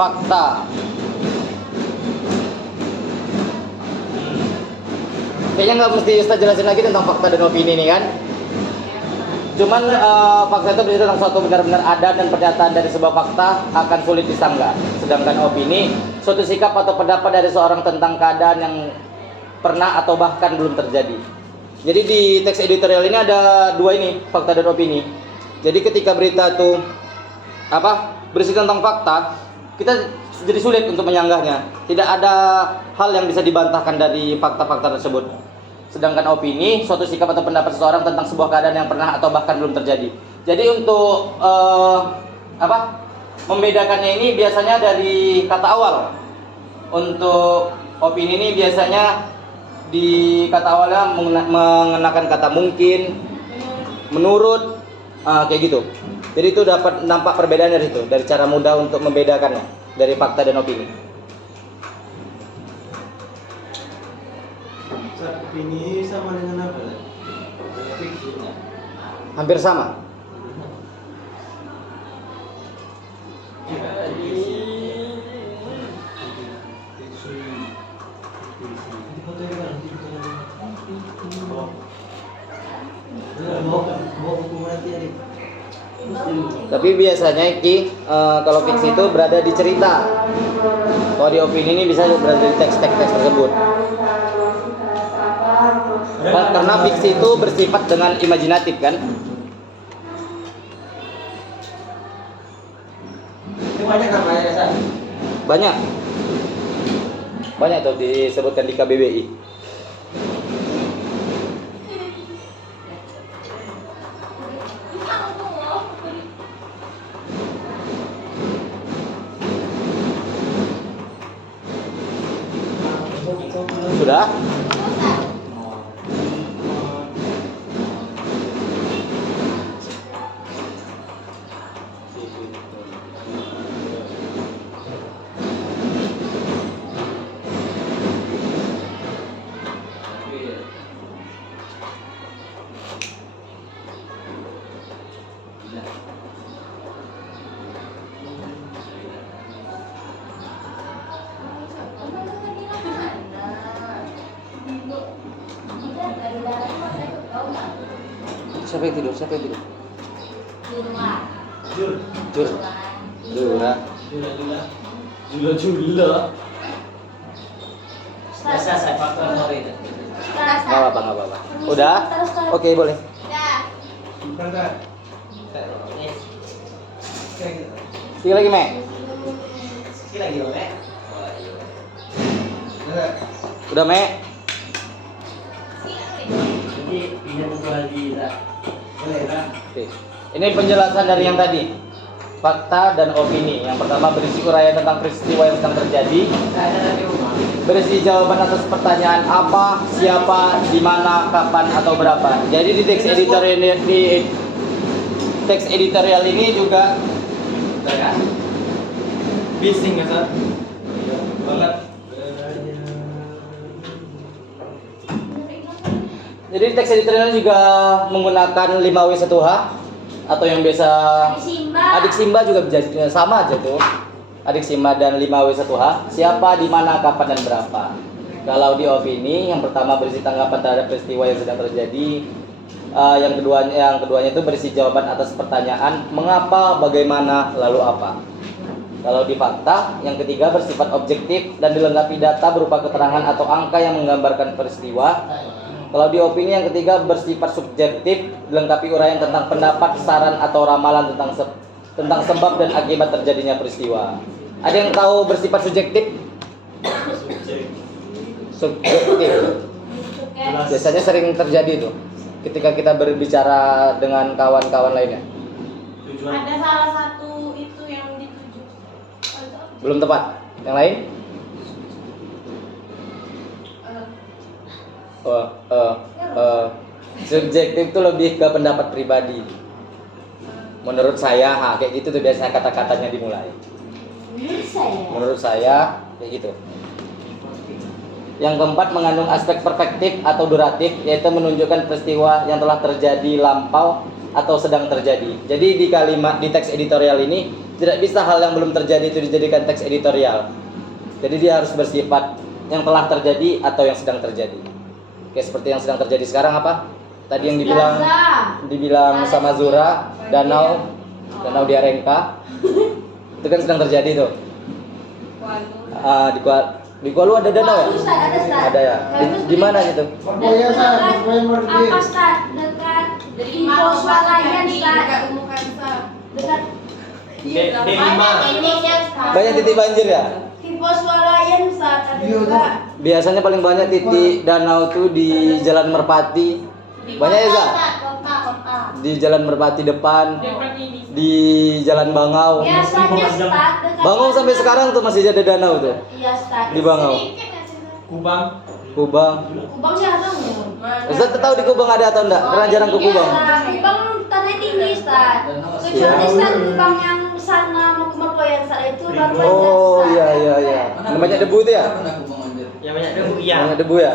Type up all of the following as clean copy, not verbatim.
fakta. Kayaknya nggak mesti Ustaz jelasin lagi tentang fakta dan opini ini kan. Cuman fakta itu berarti tentang suatu benar-benar ada dan pernyataan dari sebuah fakta akan sulit disanggah. Sedangkan opini suatu sikap atau pendapat dari seorang tentang keadaan yang pernah atau bahkan belum terjadi. Jadi di teks editorial ini ada dua ini, fakta dan opini. Jadi ketika berita itu berisi tentang fakta, kita jadi sulit untuk menyanggahnya. Tidak ada hal yang bisa dibantahkan dari fakta-fakta tersebut. Sedangkan opini suatu sikap atau pendapat seseorang tentang sebuah keadaan yang pernah atau bahkan belum terjadi. Jadi untuk membedakannya ini biasanya dari kata awal. Untuk opini ini biasanya di kata awalnya mengenakan kata mungkin, menurut, kayak gitu. Jadi itu dapat nampak perbedaan dari situ, dari cara mudah untuk membedakannya dari fakta dan opini. Opini sama dengan apa? Fiksinya. Hampir sama. Tapi biasanya kalau fiksi itu berada di cerita. Kalau di opini ini bisa berada di teks-teks tersebut. Karena fiksi itu bersifat dengan imajinatif kan. Banyak namanya San? Banyak tuh disebutkan di KBBI. Sudah? Siapa yang tidur? Jura. Biasa saya faktor favorit. Nggak apa-apa. Udah? Oke, boleh. Sekali lagi, Mek. Udah, Mek. Jadi pinjam buku lagi tak? Boleh tak? Oke. Ini penjelasan dari yang tadi. Fakta dan opini. Yang pertama berisi uraian tentang peristiwa yang sedang terjadi. Berisi jawaban atas pertanyaan apa, siapa, di mana, kapan, atau berapa. Jadi di teks editorial ini juga Bising ya San? Banget. Jadi teks editorial juga menggunakan 5W1H atau yang biasa adik Simba juga sama aja tuh. Adik Simba dan 5W1H, siapa, di mana, kapan, dan berapa. Kalau di opini yang pertama berisi tanggapan terhadap peristiwa yang sedang terjadi. Yang keduanya itu berisi jawaban atas pertanyaan mengapa, bagaimana, lalu apa. Kalau di fakta, yang ketiga bersifat objektif dan dilengkapi data berupa keterangan atau angka yang menggambarkan peristiwa. Kalau di opini yang ketiga bersifat subjektif, dilengkapi uraian tentang pendapat, saran, atau ramalan tentang sebab dan akibat terjadinya peristiwa. Ada yang tahu bersifat subjektif? Subjektif. Biasanya sering terjadi tuh ketika kita berbicara dengan kawan-kawan lainnya. Ada salah satu itu yang dituju. Belum tepat. Yang lain? Subjektif itu lebih ke pendapat pribadi. Menurut saya, kayak gitu tuh biasanya kata-katanya dimulai. Menurut saya, kayak gitu. Yang keempat mengandung aspek perspektif atau duratif, yaitu menunjukkan peristiwa yang telah terjadi lampau atau sedang terjadi. Jadi di teks editorial ini Tidak bisa hal yang belum terjadi itu dijadikan teks editorial. Jadi dia harus bersifat yang telah terjadi atau yang sedang terjadi. Kayak seperti yang sedang terjadi sekarang apa? Tadi yang dibilang sama Zura, danau di Arengka. Itu kan sedang terjadi tuh. Di Kuala ada danau ya? Ada ya. Di mana gitu? Apa Ustaz? Dekat Info Swalayan Ustaz. Dekat D5. Banyak titik banjir ya? Info Swalayan Ustaz. Ada juga. Biasanya paling banyak titik danau tuh di Jalan Merpati. Banyak ya, Za? Kota. Di Jalan Merpati depan, di Jalan Bangau. Biasanya Ustaz dekat. Bangau sampai sekarang tuh masih ada danau tuh. Iya Ustaz. Di Bangau. Kubang. Kubang. Kubang sih ada nggak? Ustaz tahu di Kubang ada atau enggak? Pernah jarang ke Kubang? Kubang tanahnya tinggi Ustaz. Kecuali Ustaz Kubang yang sana mau ke Merpoyan Ustaz itu rata-rata Oh Ustaz. iya. Banyak debu tuh ya? Yang banyak debu, iya. Banyak debu ya?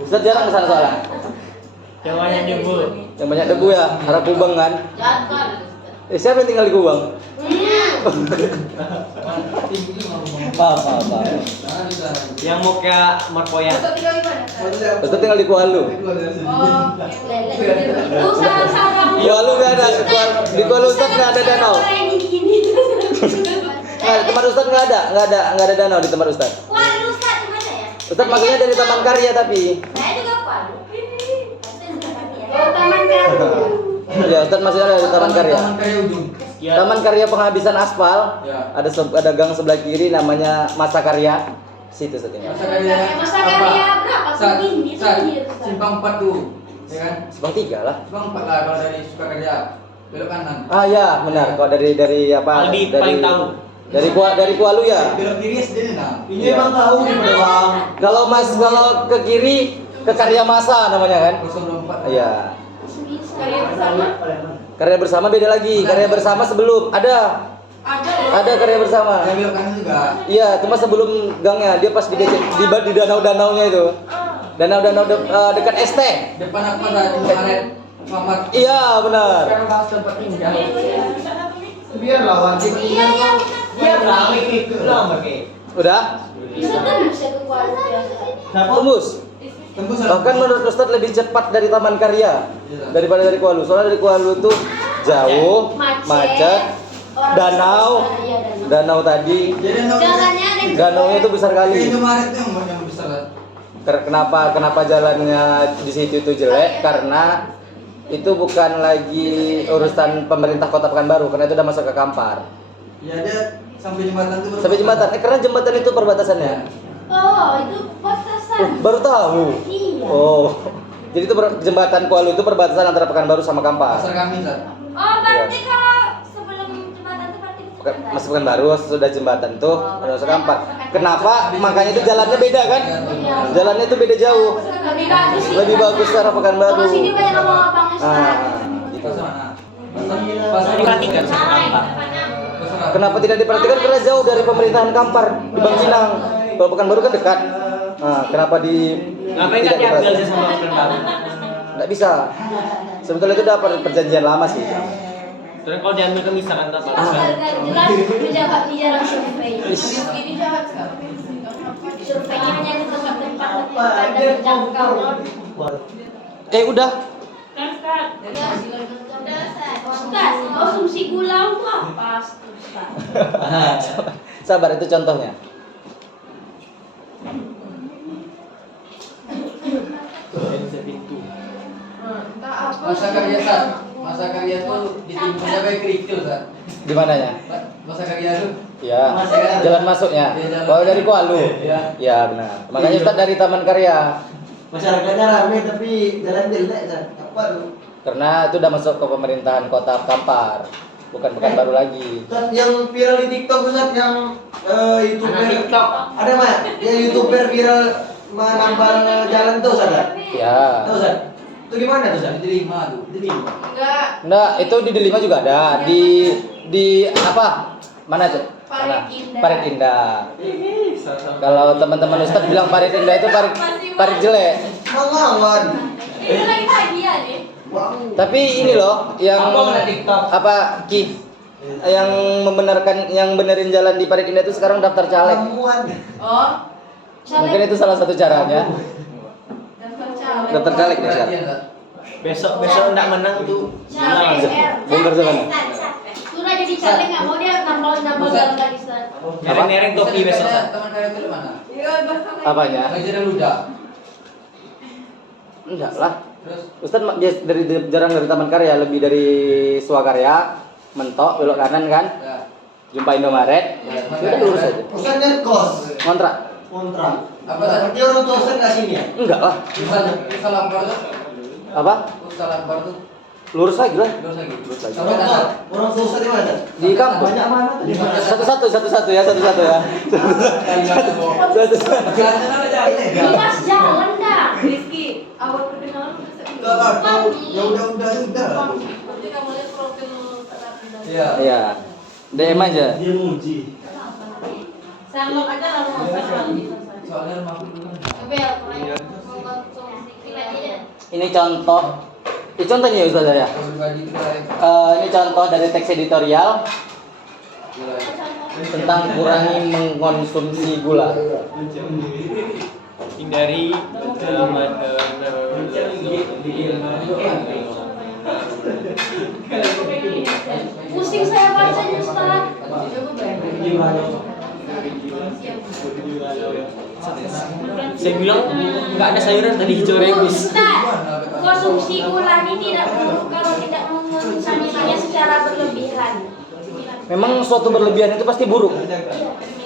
Ustaz jarang ke sana soalnya. Yang banyak debu. Yang banyak debu ya, arah Kubang kan? Siapa yang tinggal di Kubang? Maaf. Yang mau ke Merpoyan. Ustaz tinggal di Kuala. Itu sarang. Kuala nggak ada. Di Kuala Ustaz nggak ada danau. Nah, di tempat Ustaz nggak ada danau di tempat Ustaz. Waduh Ustaz di mana ya? Ustaz makanya dari Taman Karya tapi. Saya juga waduh. Oh, Taman Karya. Ya, Ustaz masih ada di Taman Karya. Ya. Taman Karya penghabisan aspal. Ya. Ada gang sebelah kiri namanya Masa Karya. Situ Ustaz tinggal. Masa Karya berapa? Segini. Simpang 4 tuh, ya kan? Simpang 3 lah. Simpang 4 lah kalau dari Sukakarya belok kanan. Ah ya, benar. Kalau dari apa? Aldi dari paling tahu. dari Kuala ya. Belok kiri SD nah. Iya. emang tahu nih Bang. Kalau ke kiri ke Karya Masa namanya kan? 024. Iya. Karya bersama. Karya bersama beda lagi. Karya bersama sebelum ada karya bersama. Yang belok kanan juga. Iya, cuma sebelum gangnya dia pas di danau-danaunya itu. Danau-danau dekat ST. Depan apa tadi Maret Mamat. Iya, benar. Sekarang bahas tempat indah. Biar lawan tim Iya. Biar ramai ke lama ke. Udah? Bisa tembus ya ke Kuala biasa. Tembus. Tembus Bahkan menurut Ustadz lebih cepat dari Taman Karya daripada dari Kuala. Soalnya dari Kuala tuh jauh, macet, danau, Iya, danau tadi. Jadi Jalannya ada yang Danaunya itu besar kali. Itu Maret tuh yang besar lah. Kenapa jalannya di situ itu jelek? Karena itu bukan lagi urusan pemerintah Kota Pekanbaru, karena itu udah masuk ke Kampar. Ya dia sampai jembatan tuh. Sampai jembatan. Karena jembatan itu perbatasannya. Oh, itu batasan. Baru tahu. Iya. Oh. Jadi itu jembatan Kuala itu perbatasan antara Pekanbaru sama Kampar. Pasar kami Zat. Oh, berarti kalau sebelum jembatan itu berarti Masuk Pekanbaru sudah jembatan tuh masuk Kampar. Kenapa? Makanya itu jalannya beda kan? Jalannya itu beda jauh. lebih bagus sih. Lebih bagus arah Pekanbaru. Kalau sini banyak ngomong-ngomong Ustaz. Gitu. Pasar mana? Pasar diperhatikan sama Kampar. Pasar. Kenapa tidak diperhatikan? Karena jauh dari pemerintahan Kampar di Bangkinang. Kalau Pekanbaru kan dekat. Nah, kenapa Ngapain kan diambil sih sama Pekanbaru? Nggak bisa. Sebetulnya itu udah perjanjian lama sih. Terus kalau diambil ke misalkan apa? Jelas menjaga jarak survei. Surveinya hanya di tempat-tempat yang terjangkau. Udah. Ustaz, konsumsi gula itu apa? Ustaz? Sabar, itu contohnya. Masa Karya Zat. Masa Karya tuh di timur sampai Krikil Zat. Di mananya? Masa Karya tuh. Ya, jalan masuknya. Kalau dari Kuala. Ya, benar. Makanya Ustaz dari Taman Karya. masyarakatnya ramai tapi jalan jelek kan. Apa tuh? Karena itu udah masuk ke pemerintahan Kota Kampar. Bukan Pekanbaru lagi. Ustaz, yang viral di TikTok Ustaz, yang YouTuber Anak TikTok. ada mah yang YouTuber viral menambal jalan tuh Ustaz. Ya. Tahu Ustaz? Itu gimana tuh Ustaz? Di 5 tuh. Jadi Enggak, itu di Delima juga ada. Di apa? Mana tuh? Mana? Parit Indah. Kalau teman-teman Ustaz bilang Parit Indah itu parit jelek. Mangawan. Itu lagi bahagia nih. Wow. Tapi ini loh yang Apa TikTok? apa Ki? yang membenarkan, yang benerin jalan di Parit Indah itu sekarang daftar caleg. Ramuan. Oh, Mungkin itu salah satu caranya. daftar caleg. Daftar caleg nih, Syar. Besok enggak menang tuh. Bongkar jalan. Sudah jadi caleg nggak mau dia nambal jalan lagi Ustaz. Nereng-nereng topi besok. Teman karya itu mana? Iya, bahasa Apanya? Ngajarin ludah. Enggak lah. Terus Ustaz dari jarang dari Taman Karya, lebih dari Swakarya, mentok belok kanan kan, ya. jumpa Indomaret, Ya, udah lurus aja. Ustaz kos. Kontrak? Kontrak. Apa tadi? Berarti orang tua Ustaz nggak sini ya? Enggak lah. Usah lampar tuh. Apa? Usah lampar tuh. lurus lagi lah. Lurus lagi. Lurus lagi. Sampai kanan. Orang tua Ustaz di mana? Di kampung. Banyak mana tadi? Satu-satu ya. Satu-satu. Mas jalan dah. Rizky, awal perkenalan udah Enggak lah, kau ya udah. Nanti kamu lihat profil Sarah. Iya. Iya. DM aja. Dia muji. Sherlock aja lalu mau Soalnya rumah aku dulu. Bel, Ini contoh. Ini contohnya ya Ustazah ya. Berbagi kita. Ini contoh dari teks editorial tentang kurangi mengkonsumsi gula. Hindari Pusing saya bacanya Ustaz. Saya bilang nggak ada sayuran tadi hijau rebus. Ustaz, konsumsi gula ini tidak buruk kalau tidak mengkonsumsinya secara berlebihan. Memang suatu berlebihan itu pasti buruk.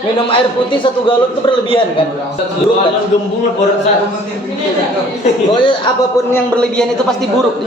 Minum air putih 1 galon itu berlebihan kan? Buruk kan? Gembul baru satu. Pokoknya apapun yang berlebihan itu pasti buruk.